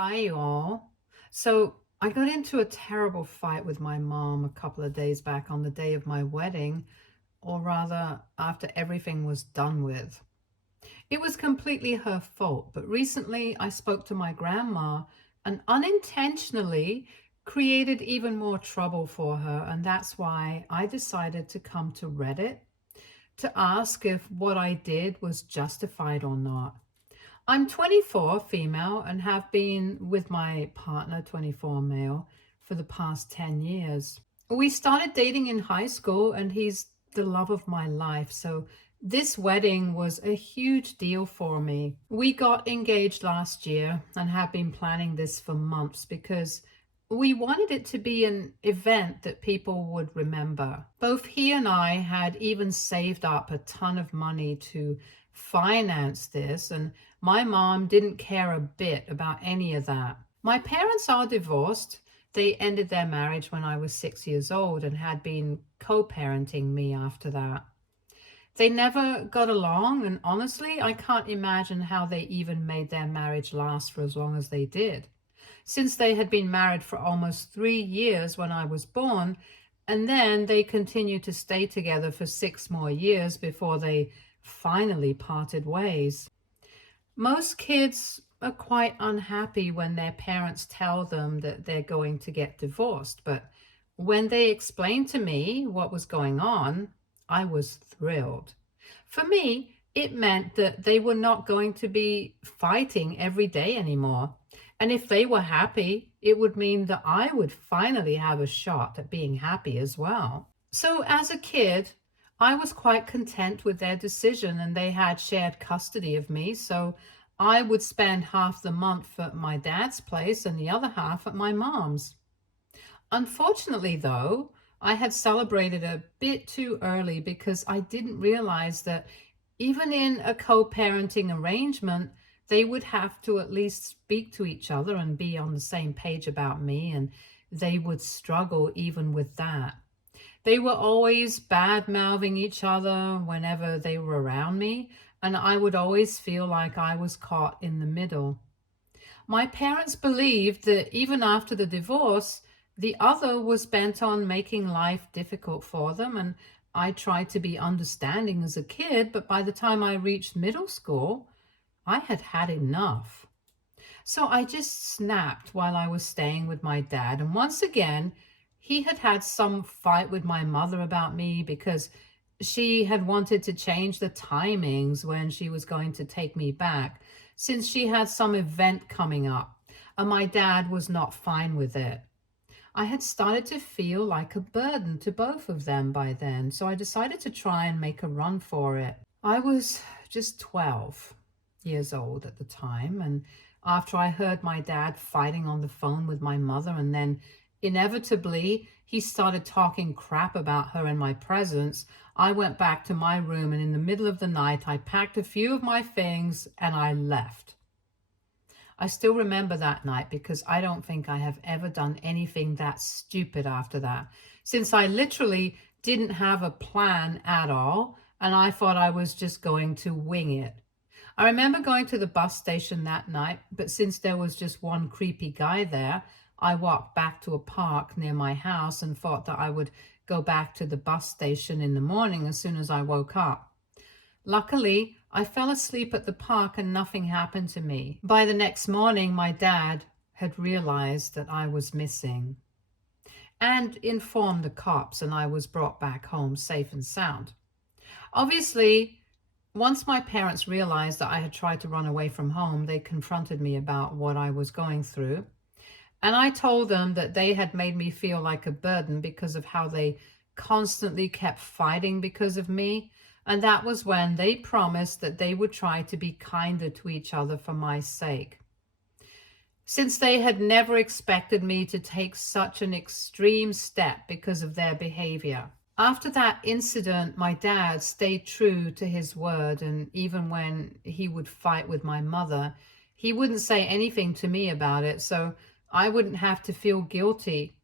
Hi, all. So I got into a terrible fight with my mom a couple of days back on the day of my wedding, or rather, after everything was done with. It was completely her fault, but recently I spoke to my grandma and unintentionally created even more trouble for her, and that's why I decided to come to Reddit to ask if what I did was justified or not. I'm 24, female, and have been with my partner, 24, male, for the past 10 years. We started dating in high school, and he's the love of my life. So, this wedding was a huge deal for me. We got engaged last year and have been planning this for months because we wanted it to be an event that people would remember. Both he and I had even saved up a ton of money to finance this, and my mom didn't care a bit about any of that. My parents are divorced. They ended their marriage when I was 6 years old and had been co parenting me after that. They never got along, and honestly, I can't imagine how they even made their marriage last for as long as they did, since they had been married for almost 3 years when I was born, and then they continued to stay together for 6 more years before they finally parted ways. Most kids are quite unhappy when their parents tell them that they're going to get divorced, but when they explained to me what was going on, I was thrilled. For me, it meant that they were not going to be fighting every day anymore. And if they were happy, it would mean that I would finally have a shot at being happy as well. So, as a kid, I was quite content with their decision, and they had shared custody of me. So, I would spend half the month at my dad's place and the other half at my mom's. Unfortunately, though, I had celebrated a bit too early because I didn't realize that even in a co parenting arrangement, they would have to at least speak to each other and be on the same page about me, and they would struggle even with that. They were always bad mouthing each other whenever they were around me, and I would always feel like I was caught in the middle. My parents believed that even after the divorce, the other was bent on making life difficult for them, and I tried to be understanding as a kid, but by the time I reached middle school, I had had enough. So I just snapped while I was staying with my dad. And once again, he had had some fight with my mother about me because she had wanted to change the timings when she was going to take me back, since she had some event coming up, and my dad was not fine with it. I had started to feel like a burden to both of them by then, so I decided to try and make a run for it. I was just 12 years old at the time, and after I heard my dad fighting on the phone with my mother, and then inevitably he started talking crap about her in my presence, I went back to my room, and in the middle of the night, I packed a few of my things and I left. I still remember that night because I don't think I have ever done anything that stupid after that, since I literally didn't have a plan at all, and I thought I was just going to wing it. I remember going to the bus station that night, but since there was just one creepy guy there, I walked back to a park near my house and thought that I would go back to the bus station in the morning as soon as I woke up. Luckily, I fell asleep at the park and nothing happened to me. By the next morning, my dad had realized that I was missing and informed the cops, and I was brought back home safe and sound. Obviously, once my parents realized that I had tried to run away from home, they confronted me about what I was going through. And I told them that they had made me feel like a burden because of how they constantly kept fighting because of me. And that was when they promised that they would try to be kinder to each other for my sake. Since they had never expected me to take such an extreme step because of their behavior. After that incident, my dad stayed true to his word, and even when he would fight with my mother, he wouldn't say anything to me about it, so I wouldn't have to feel guilty.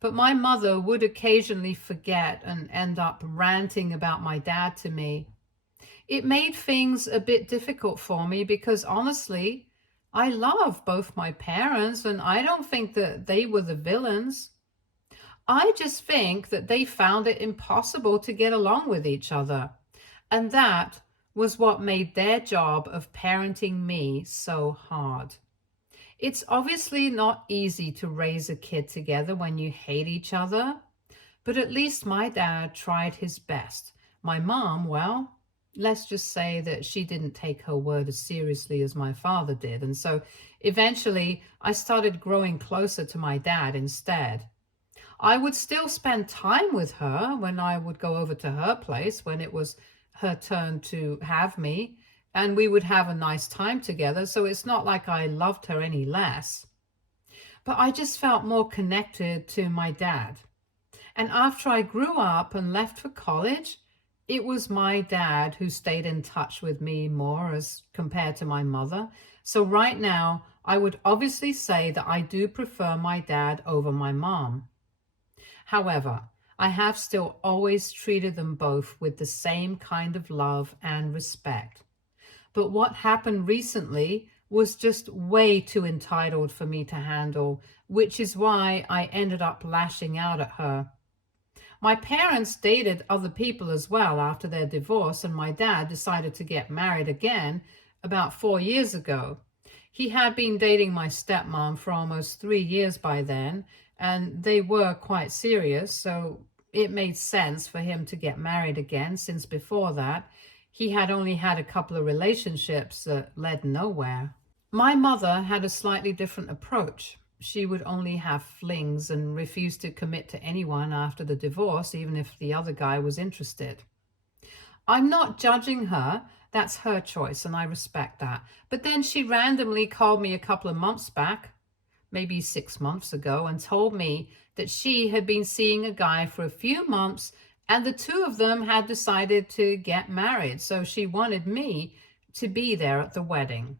But my mother would occasionally forget and end up ranting about my dad to me. It made things a bit difficult for me because honestly, I love both my parents, and I don't think that they were the villains. I just think that they found it impossible to get along with each other. And that was what made their job of parenting me so hard. It's obviously not easy to raise a kid together when you hate each other, but at least my dad tried his best. My mom, well, let's just say that she didn't take her word as seriously as my father did. And so eventually I started growing closer to my dad instead. I would still spend time with her when I would go over to her place when it was her turn to have me, and we would have a nice time together. So it's not like I loved her any less, but I just felt more connected to my dad. And after I grew up and left for college, it was my dad who stayed in touch with me more as compared to my mother. So right now, I would obviously say that I do prefer my dad over my mom. However, I have still always treated them both with the same kind of love and respect. But what happened recently was just way too entitled for me to handle, which is why I ended up lashing out at her. My parents dated other people as well after their divorce, and my dad decided to get married again about 4 years ago. He had been dating my stepmom for almost 3 years by then, and they were quite serious, so it made sense for him to get married again, since before that, he had only had a couple of relationships that led nowhere. My mother had a slightly different approach. She would only have flings and refuse to commit to anyone after the divorce, even if the other guy was interested. I'm not judging her. That's her choice, and I respect that. But then she randomly called me a couple of months back, maybe 6 months ago, and told me that she had been seeing a guy for a few months and the two of them had decided to get married. So she wanted me to be there at the wedding.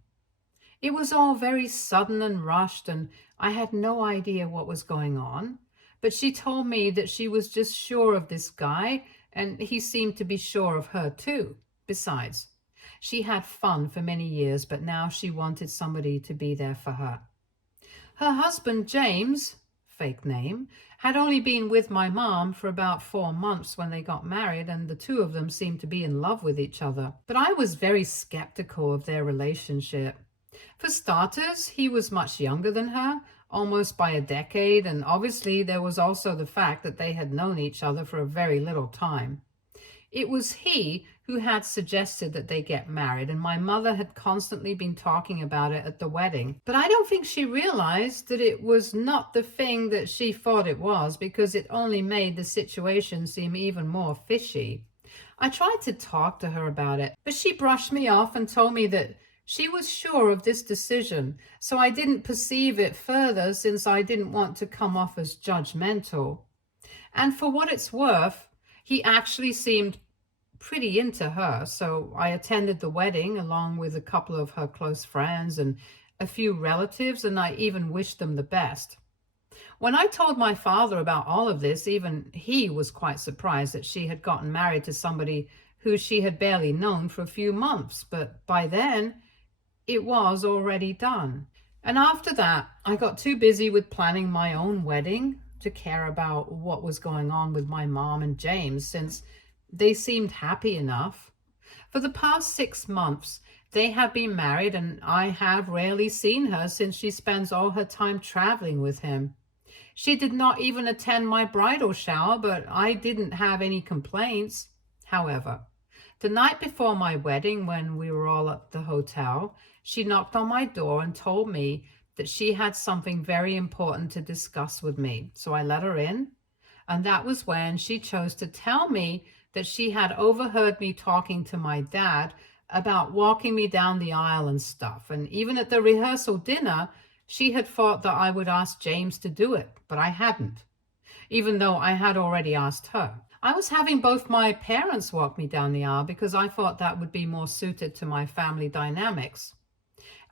It was all very sudden and rushed, and I had no idea what was going on. But she told me that she was just sure of this guy, and he seemed to be sure of her too. Besides, she had fun for many years, but now she wanted somebody to be there for her. Her husband, James, fake name, had only been with my mom for about 4 months when they got married, and the two of them seemed to be in love with each other. But I was very skeptical of their relationship. For starters, he was much younger than her, almost by a decade, and obviously there was also the fact that they had known each other for a very little time. It was he who had suggested that they get married, and my mother had constantly been talking about it at the wedding. But I don't think she realized that it was not the thing that she thought it was, because it only made the situation seem even more fishy. I tried to talk to her about it, but she brushed me off and told me that she was sure of this decision, so I didn't perceive it further since I didn't want to come off as judgmental. And for what it's worth, he actually seemed pretty into her, so I attended the wedding along with a couple of her close friends and a few relatives, and I even wished them the best. When I told my father about all of this, even he was quite surprised that she had gotten married to somebody who she had barely known for a few months, but by then it was already done. And after that, I got too busy with planning my own wedding to care about what was going on with my mom and James, since they seemed happy enough. For the past 6 months, they have been married, and I have rarely seen her since she spends all her time traveling with him. She did not even attend my bridal shower, but I didn't have any complaints. However, the night before my wedding, when we were all at the hotel, she knocked on my door and told me that she had something very important to discuss with me. So I let her in, and that was when she chose to tell me that she had overheard me talking to my dad about walking me down the aisle and stuff. And even at the rehearsal dinner, she had thought that I would ask James to do it, but I hadn't, even though I had already asked her. I was having both my parents walk me down the aisle because I thought that would be more suited to my family dynamics.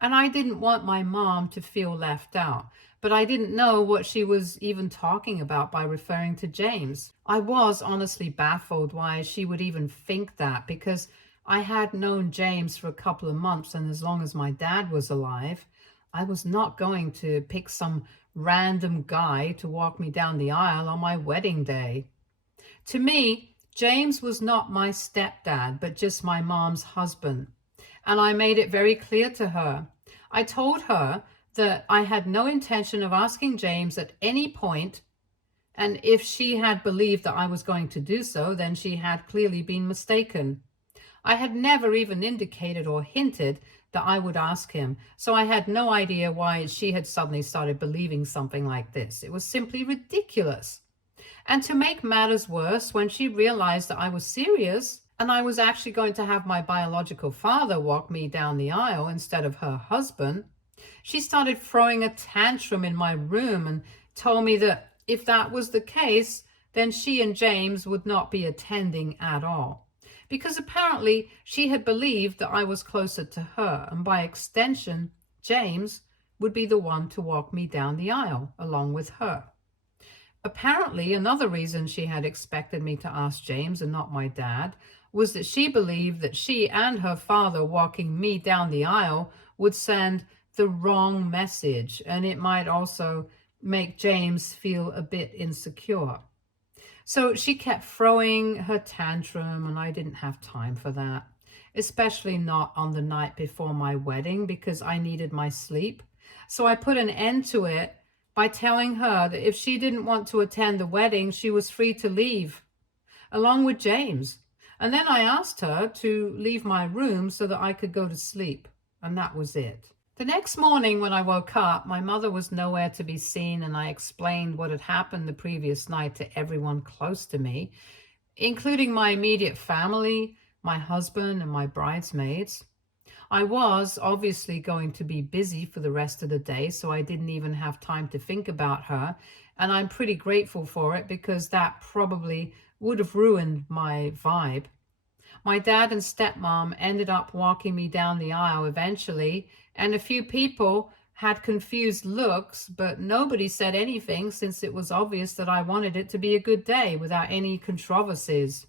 And I didn't want my mom to feel left out, but I didn't know what she was even talking about by referring to James. I was honestly baffled why she would even think that, because I had known James for a couple of months and as long as my dad was alive. I was not going to pick some random guy to walk me down the aisle on my wedding day. To me, James was not my stepdad, but just my mom's husband. And I made it very clear to her. I told her that I had no intention of asking James at any point, and if she had believed that I was going to do so, then she had clearly been mistaken. I had never even indicated or hinted that I would ask him, so I had no idea why she had suddenly started believing something like this. It was simply ridiculous. And to make matters worse, when she realized that I was serious and I was actually going to have my biological father walk me down the aisle instead of her husband, she started throwing a tantrum in my room and told me that if that was the case, then she and James would not be attending at all. Because apparently she had believed that I was closer to her, and by extension, James would be the one to walk me down the aisle along with her. Apparently, another reason she had expected me to ask James and not my dad was that she believed that she and her father walking me down the aisle would send the wrong message, and it might also make James feel a bit insecure. So she kept throwing her tantrum, and I didn't have time for that, especially not on the night before my wedding because I needed my sleep. So I put an end to it by telling her that if she didn't want to attend the wedding, she was free to leave, along with James. And then I asked her to leave my room so that I could go to sleep. And that was it. The next morning when I woke up, my mother was nowhere to be seen, and I explained what had happened the previous night to everyone close to me, including my immediate family, my husband, and my bridesmaids. I was obviously going to be busy for the rest of the day, so I didn't even have time to think about her, and I'm pretty grateful for it because that probably would have ruined my vibe. My dad and stepmom ended up walking me down the aisle eventually, and a few people had confused looks, but nobody said anything since it was obvious that I wanted it to be a good day without any controversies.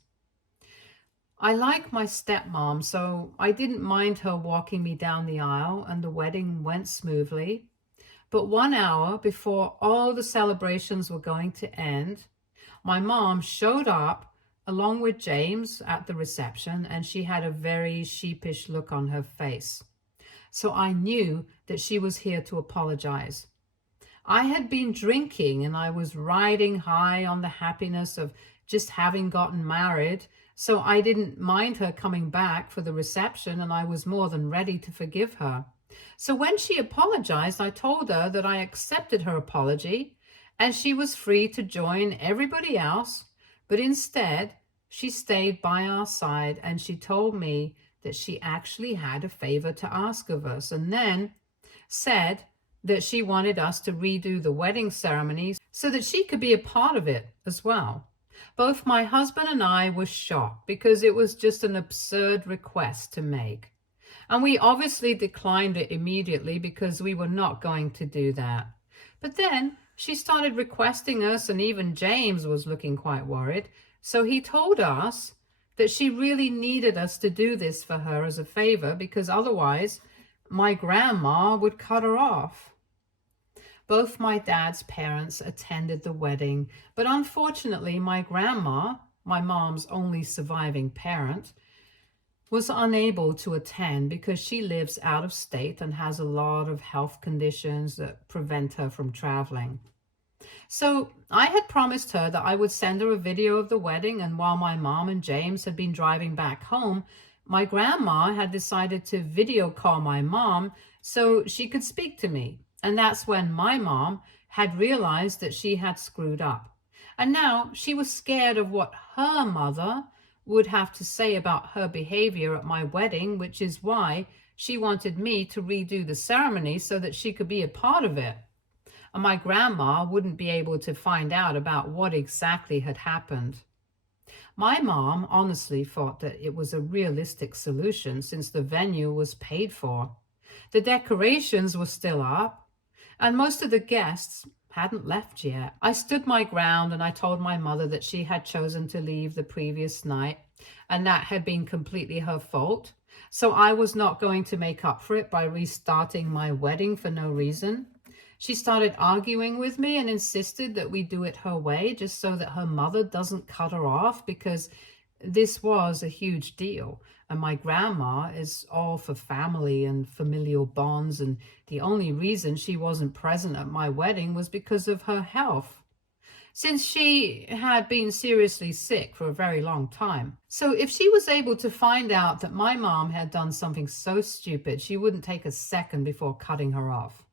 I like my stepmom, so I didn't mind her walking me down the aisle, and the wedding went smoothly. But 1 hour before all the celebrations were going to end, my mom showed up along with James at the reception, and she had a very sheepish look on her face. So I knew that she was here to apologize. I had been drinking and I was riding high on the happiness of just having gotten married, so I didn't mind her coming back for the reception, and I was more than ready to forgive her. So when she apologized, I told her that I accepted her apology and she was free to join everybody else, but instead she stayed by our side and she told me that she actually had a favor to ask of us, and then said that she wanted us to redo the wedding ceremony so that she could be a part of it as well. Both my husband and I were shocked because it was just an absurd request to make. And we obviously declined it immediately because we were not going to do that. But then she started requesting us, and even James was looking quite worried. So he told us that she really needed us to do this for her as a favor because otherwise my grandma would cut her off. Both my dad's parents attended the wedding, but unfortunately my grandma, my mom's only surviving parent, was unable to attend because she lives out of state and has a lot of health conditions that prevent her from traveling. So I had promised her that I would send her a video of the wedding, and while my mom and James had been driving back home, my grandma had decided to video call my mom so she could speak to me. And that's when my mom had realized that she had screwed up. And now she was scared of what her mother would have to say about her behavior at my wedding, which is why she wanted me to redo the ceremony so that she could be a part of it. And my grandma wouldn't be able to find out about what exactly had happened. My mom honestly thought that it was a realistic solution since the venue was paid for. The decorations were still up, and most of the guests hadn't left yet. I stood my ground and I told my mother that she had chosen to leave the previous night and that had been completely her fault. So I was not going to make up for it by restarting my wedding for no reason. She started arguing with me and insisted that we do it her way just so that her mother doesn't cut her off, because this was a huge deal. And my grandma is all for family and familial bonds. And the only reason she wasn't present at my wedding was because of her health, since she had been seriously sick for a very long time. So if she was able to find out that my mom had done something so stupid, she wouldn't take a second before cutting her off.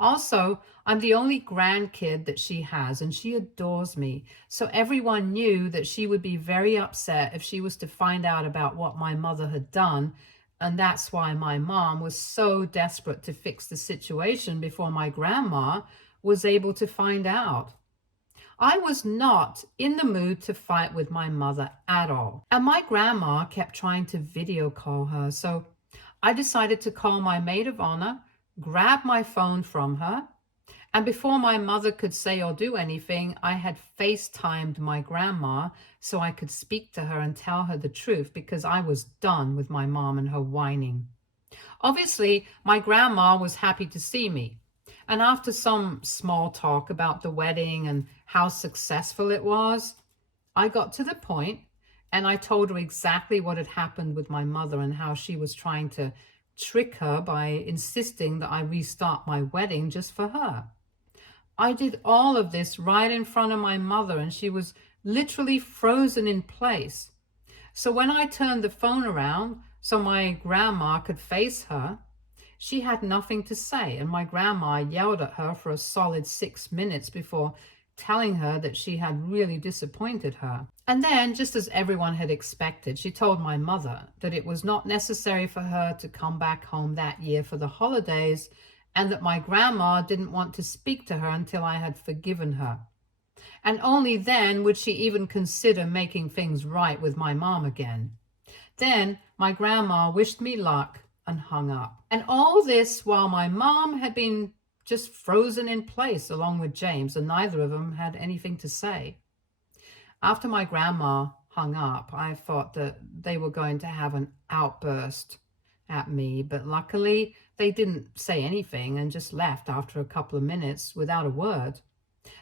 Also, I'm the only grandkid that she has, and she adores me. So everyone knew that she would be very upset if she was to find out about what my mother had done. And that's why my mom was so desperate to fix the situation before my grandma was able to find out. I was not in the mood to fight with my mother at all. And my grandma kept trying to video call her. So I decided to call my maid of honor, grab my phone from her, and before my mother could say or do anything, I had FaceTimed my grandma so I could speak to her and tell her the truth, because I was done with my mom and her whining. Obviously, my grandma was happy to see me. And after some small talk about the wedding and how successful it was, I got to the point and I told her exactly what had happened with my mother and how she was trying to trick her by insisting that I restart my wedding just for her. I did all of this right in front of my mother, and she was literally frozen in place. So when I turned the phone around so my grandma could face her, she had nothing to say, and my grandma yelled at her for a solid 6 minutes before telling her that she had really disappointed her. And then, just as everyone had expected, she told my mother that it was not necessary for her to come back home that year for the holidays, and that my grandma didn't want to speak to her until I had forgiven her. And only then would she even consider making things right with my mom again. Then my grandma wished me luck and hung up. And all this while my mom had been just frozen in place along with James, and neither of them had anything to say. After my grandma hung up, I thought that they were going to have an outburst at me, but luckily they didn't say anything and just left after a couple of minutes without a word.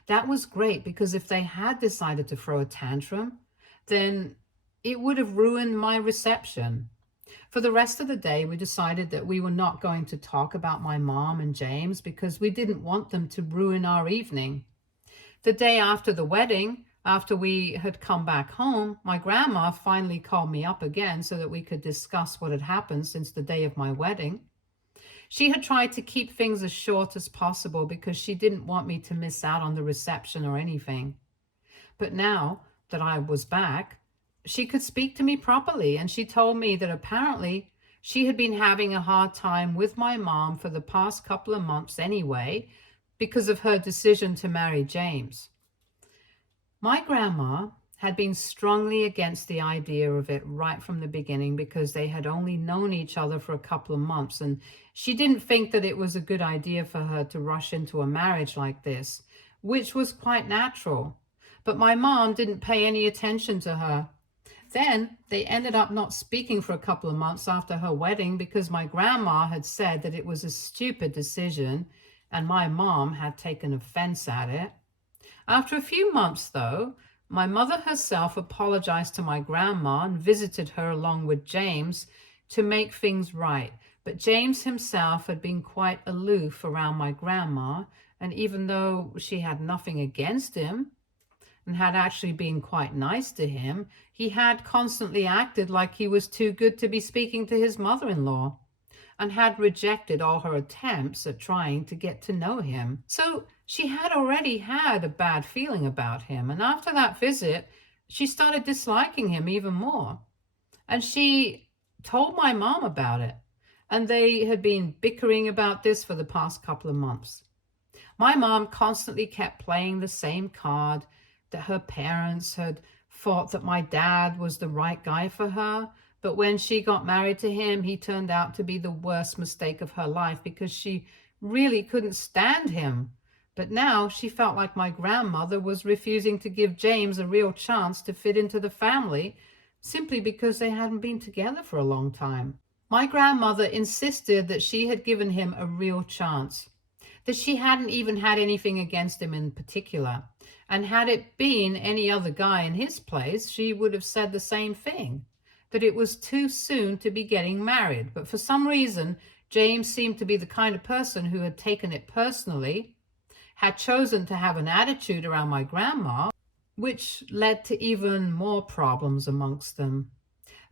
That was great, because if they had decided to throw a tantrum, then it would have ruined my reception. For the rest of the day, we decided that we were not going to talk about my mom and James because we didn't want them to ruin our evening. The day after the wedding, after we had come back home, my grandma finally called me up again so that we could discuss what had happened since the day of my wedding. She had tried to keep things as short as possible because she didn't want me to miss out on the reception or anything. But now that I was back, she could speak to me properly, and she told me that apparently she had been having a hard time with my mom for the past couple of months anyway, because of her decision to marry James. My grandma had been strongly against the idea of it right from the beginning, because they had only known each other for a couple of months, and she didn't think that it was a good idea for her to rush into a marriage like this, which was quite natural. But my mom didn't pay any attention to her. Then they ended up not speaking for a couple of months after her wedding because my grandma had said that it was a stupid decision and my mom had taken offense at it. After a few months, though, my mother herself apologized to my grandma and visited her along with James to make things right. But James himself had been quite aloof around my grandma, and even though she had nothing against him and had actually been quite nice to him, he had constantly acted like he was too good to be speaking to his mother-in-law and had rejected all her attempts at trying to get to know him. So she had already had a bad feeling about him, and after that visit, she started disliking him even more. And she told my mom about it, and they had been bickering about this for the past couple of months. My mom constantly kept playing the same card, that her parents had thought that my dad was the right guy for her, but when she got married to him, he turned out to be the worst mistake of her life because she really couldn't stand him. But now she felt like my grandmother was refusing to give James a real chance to fit into the family simply because they hadn't been together for a long time. My grandmother insisted that she had given him a real chance, that she hadn't even had anything against him in particular. And had it been any other guy in his place, she would have said the same thing, that it was too soon to be getting married. But for some reason, James seemed to be the kind of person who had taken it personally, had chosen to have an attitude around my grandma, which led to even more problems amongst them.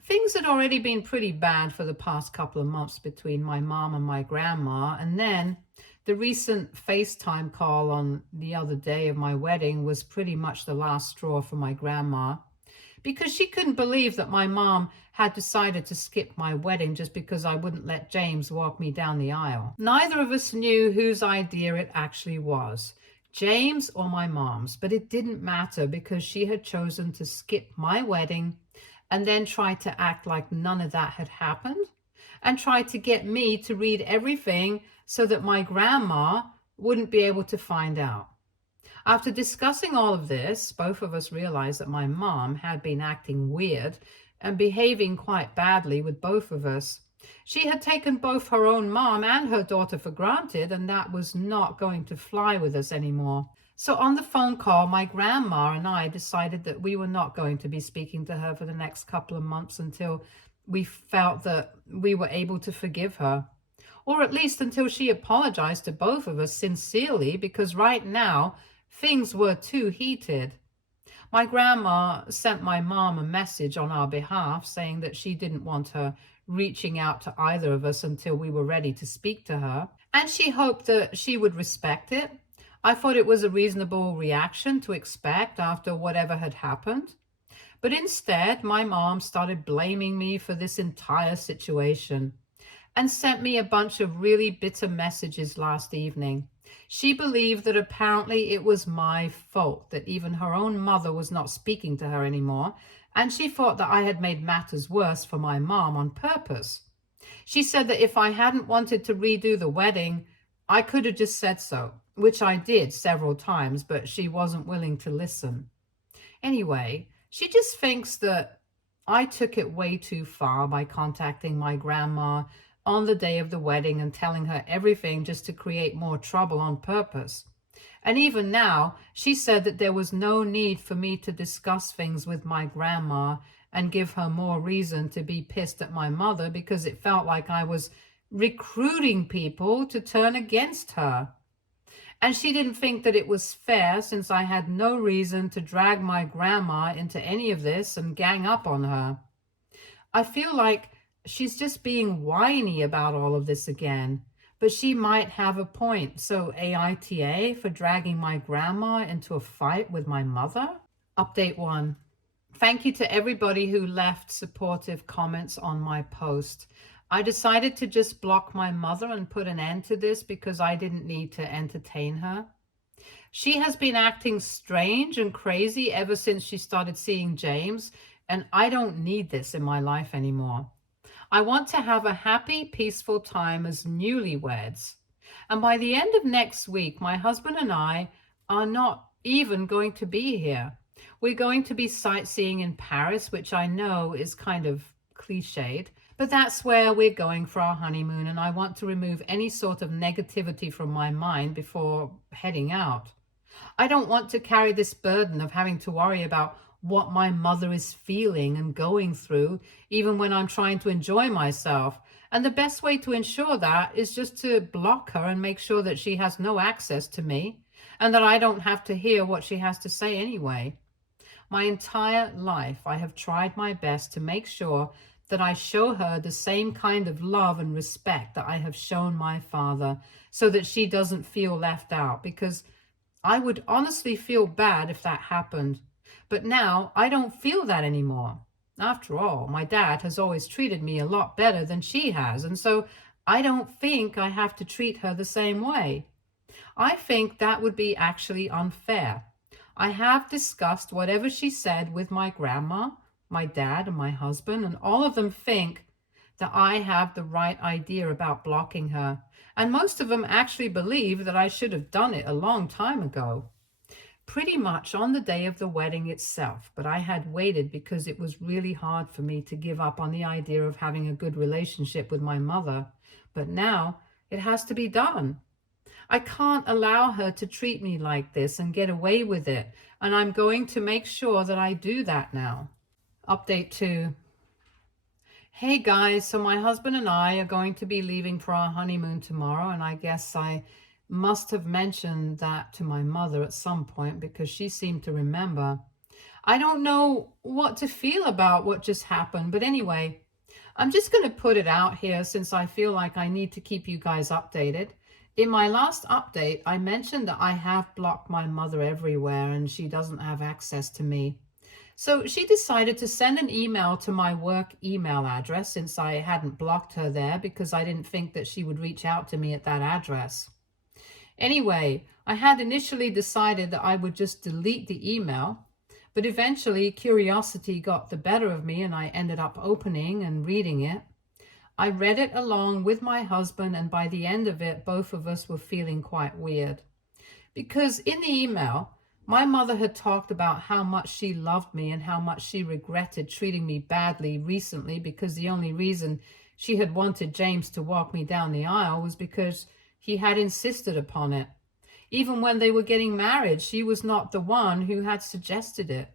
Things had already been pretty bad for the past couple of months between my mom and my grandma, and then the recent FaceTime call on the other day of my wedding was pretty much the last straw for my grandma, because she couldn't believe that my mom had decided to skip my wedding just because I wouldn't let James walk me down the aisle. Neither of us knew whose idea it actually was, James or my mom's, but it didn't matter because she had chosen to skip my wedding and then tried to act like none of that had happened and tried to get me to read everything so that my grandma wouldn't be able to find out. After discussing all of this, both of us realized that my mom had been acting weird and behaving quite badly with both of us. She had taken both her own mom and her daughter for granted, and that was not going to fly with us anymore. So on the phone call, my grandma and I decided that we were not going to be speaking to her for the next couple of months until we felt that we were able to forgive her. Or at least until she apologized to both of us sincerely, because right now things were too heated. My grandma sent my mom a message on our behalf saying that she didn't want her reaching out to either of us until we were ready to speak to her, and she hoped that she would respect it. I thought it was a reasonable reaction to expect after whatever had happened. But instead, my mom started blaming me for this entire situation and sent me a bunch of really bitter messages last evening. She believed that apparently it was my fault that even her own mother was not speaking to her anymore, and she thought that I had made matters worse for my mom on purpose. She said that if I hadn't wanted to redo the wedding, I could have just said so, which I did several times, but she wasn't willing to listen. Anyway, she just thinks that I took it way too far by contacting my grandma on the day of the wedding and telling her everything just to create more trouble on purpose. And even now, she said that there was no need for me to discuss things with my grandma and give her more reason to be pissed at my mother because it felt like I was recruiting people to turn against her. And she didn't think that it was fair since I had no reason to drag my grandma into any of this and gang up on her. I feel like she's just being whiny about all of this again, but she might have a point. So AITA for dragging my grandma into a fight with my mother? Update 1. Thank you to everybody who left supportive comments on my post. I decided to just block my mother and put an end to this because I didn't need to entertain her. She has been acting strange and crazy ever since she started seeing James, and I don't need this in my life anymore. I want to have a happy, peaceful time as newlyweds. And by the end of next week, my husband and I are not even going to be here. We're going to be sightseeing in Paris, which I know is kind of cliched, but that's where we're going for our honeymoon, and I want to remove any sort of negativity from my mind before heading out. I don't want to carry this burden of having to worry about what my mother is feeling and going through, even when I'm trying to enjoy myself. And the best way to ensure that is just to block her and make sure that she has no access to me and that I don't have to hear what she has to say anyway. My entire life, I have tried my best to make sure that I show her the same kind of love and respect that I have shown my father, so that she doesn't feel left out, because I would honestly feel bad if that happened. But now I don't feel that anymore. After all, my dad has always treated me a lot better than she has, and so I don't think I have to treat her the same way. I think that would be actually unfair. I have discussed whatever she said with my grandma, my dad, and my husband, and all of them think that I have the right idea about blocking her. And most of them actually believe that I should have done it a long time ago. Pretty much on the day of the wedding itself, but I had waited because it was really hard for me to give up on the idea of having a good relationship with my mother. But now it has to be done. I can't allow her to treat me like this and get away with it, and I'm going to make sure that I do that now. Update 2. Hey guys, so my husband and I are going to be leaving for our honeymoon tomorrow, and I guess I must have mentioned that to my mother at some point because she seemed to remember. I don't know what to feel about what just happened, but anyway, I'm just going to put it out here since I feel like I need to keep you guys updated. In my last update, I mentioned that I have blocked my mother everywhere and she doesn't have access to me. So she decided to send an email to my work email address since I hadn't blocked her there because I didn't think that she would reach out to me at that address. Anyway, I had initially decided that I would just delete the email, but eventually curiosity got the better of me and I ended up opening and reading it. I read it along with my husband, and by the end of it, both of us were feeling quite weird. Because in the email, my mother had talked about how much she loved me and how much she regretted treating me badly recently because the only reason she had wanted James to walk me down the aisle was because he had insisted upon it. Even when they were getting married, she was not the one who had suggested it.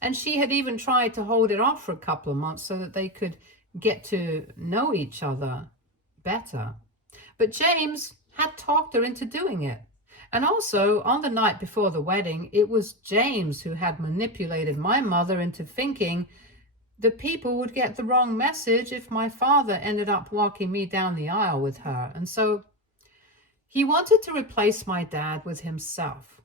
And she had even tried to hold it off for a couple of months so that they could get to know each other better. But James had talked her into doing it. And also, on the night before the wedding, it was James who had manipulated my mother into thinking that people would get the wrong message if my father ended up walking me down the aisle with her. And so he wanted to replace my dad with himself.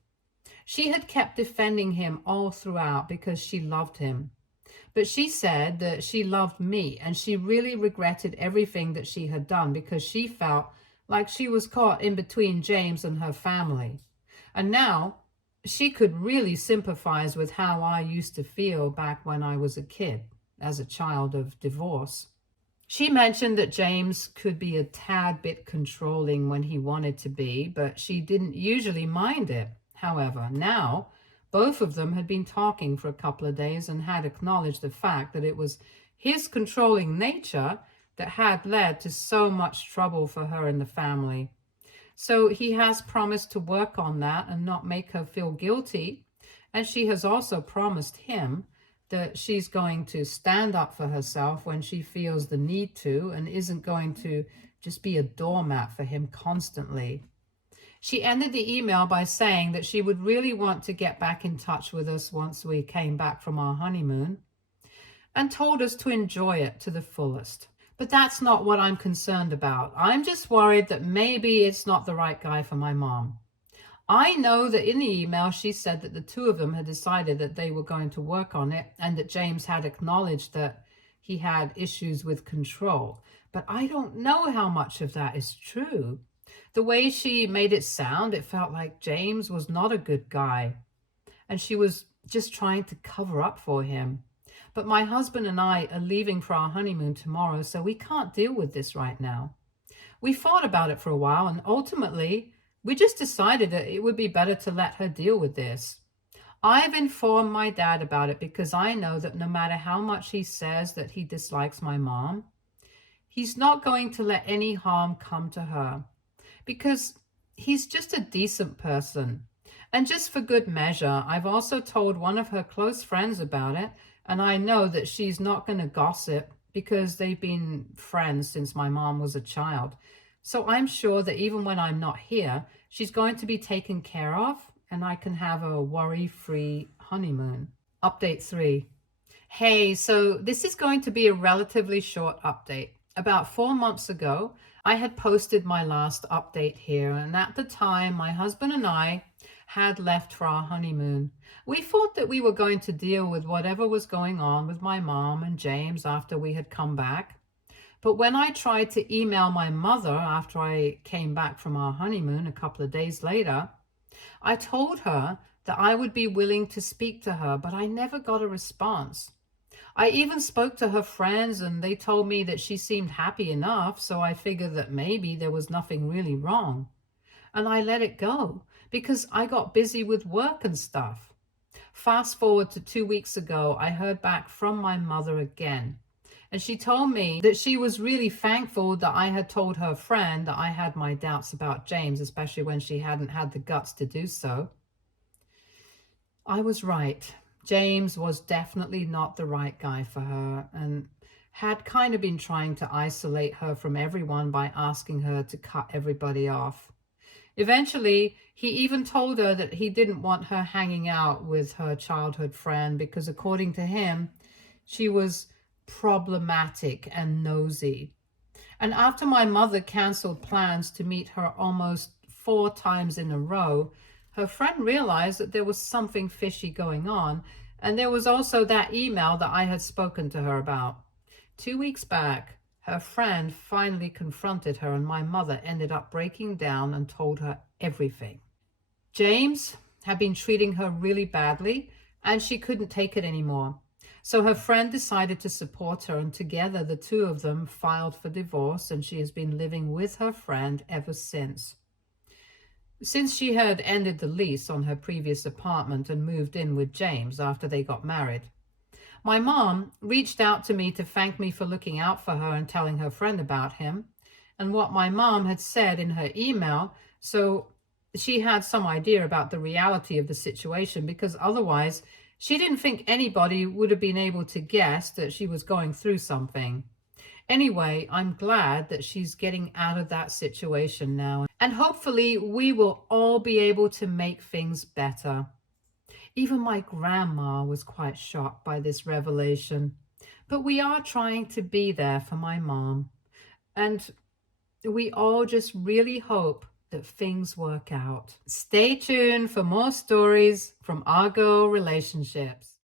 She had kept defending him all throughout because she loved him. But she said that she loved me and she really regretted everything that she had done because she felt like she was caught in between James and her family. And now she could really sympathize with how I used to feel back when I was a kid, as a child of divorce. She mentioned that James could be a tad bit controlling when he wanted to be, but she didn't usually mind it. However, now both of them had been talking for a couple of days and had acknowledged the fact that it was his controlling nature that had led to so much trouble for her and the family. So he has promised to work on that and not make her feel guilty. And she has also promised him that she's going to stand up for herself when she feels the need to and isn't going to just be a doormat for him constantly. She ended the email by saying that she would really want to get back in touch with us once we came back from our honeymoon and told us to enjoy it to the fullest. But that's not what I'm concerned about. I'm just worried that maybe it's not the right guy for my mom. I know that in the email she said that the two of them had decided that they were going to work on it and that James had acknowledged that he had issues with control. But I don't know how much of that is true. The way she made it sound, it felt like James was not a good guy and she was just trying to cover up for him. But my husband and I are leaving for our honeymoon tomorrow, so we can't deal with this right now. We thought about it for a while, and ultimately, we just decided that it would be better to let her deal with this. I've informed my dad about it because I know that no matter how much he says that he dislikes my mom, he's not going to let any harm come to her because he's just a decent person. And just for good measure, I've also told one of her close friends about it, and I know that she's not going to gossip because they've been friends since my mom was a child. So I'm sure that even when I'm not here, she's going to be taken care of and I can have a worry-free honeymoon. Update 3. Hey, so this is going to be a relatively short update. About 4 months ago, I had posted my last update here, and at the time, my husband and I had left for our honeymoon. We thought that we were going to deal with whatever was going on with my mom and James after we had come back. But when I tried to email my mother after I came back from our honeymoon a couple of days later, I told her that I would be willing to speak to her, but I never got a response. I even spoke to her friends and they told me that she seemed happy enough, so I figured that maybe there was nothing really wrong. And I let it go because I got busy with work and stuff. Fast forward to 2 weeks ago, I heard back from my mother again. And she told me that she was really thankful that I had told her friend that I had my doubts about James, especially when she hadn't had the guts to do so. I was right. James was definitely not the right guy for her and had kind of been trying to isolate her from everyone by asking her to cut everybody off. Eventually, he even told her that he didn't want her hanging out with her childhood friend because, according to him, she was problematic and nosy. And after my mother canceled plans to meet her almost 4 times in a row, her friend realized that there was something fishy going on. And there was also that email that I had spoken to her about. 2 weeks back, her friend finally confronted her, and my mother ended up breaking down and told her everything. James had been treating her really badly, and she couldn't take it anymore. So her friend decided to support her, and together the two of them filed for divorce, and she has been living with her friend ever since. Since she had ended the lease on her previous apartment and moved in with James after they got married, my mom reached out to me to thank me for looking out for her and telling her friend about him and what my mom had said in her email, so she had some idea about the reality of the situation, because otherwise she didn't think anybody would have been able to guess that she was going through something. Anyway, I'm glad that she's getting out of that situation now, and hopefully we will all be able to make things better. Even my grandma was quite shocked by this revelation. But we are trying to be there for my mom. And we all just really hope that things work out. Stay tuned for more stories from our girl relationships.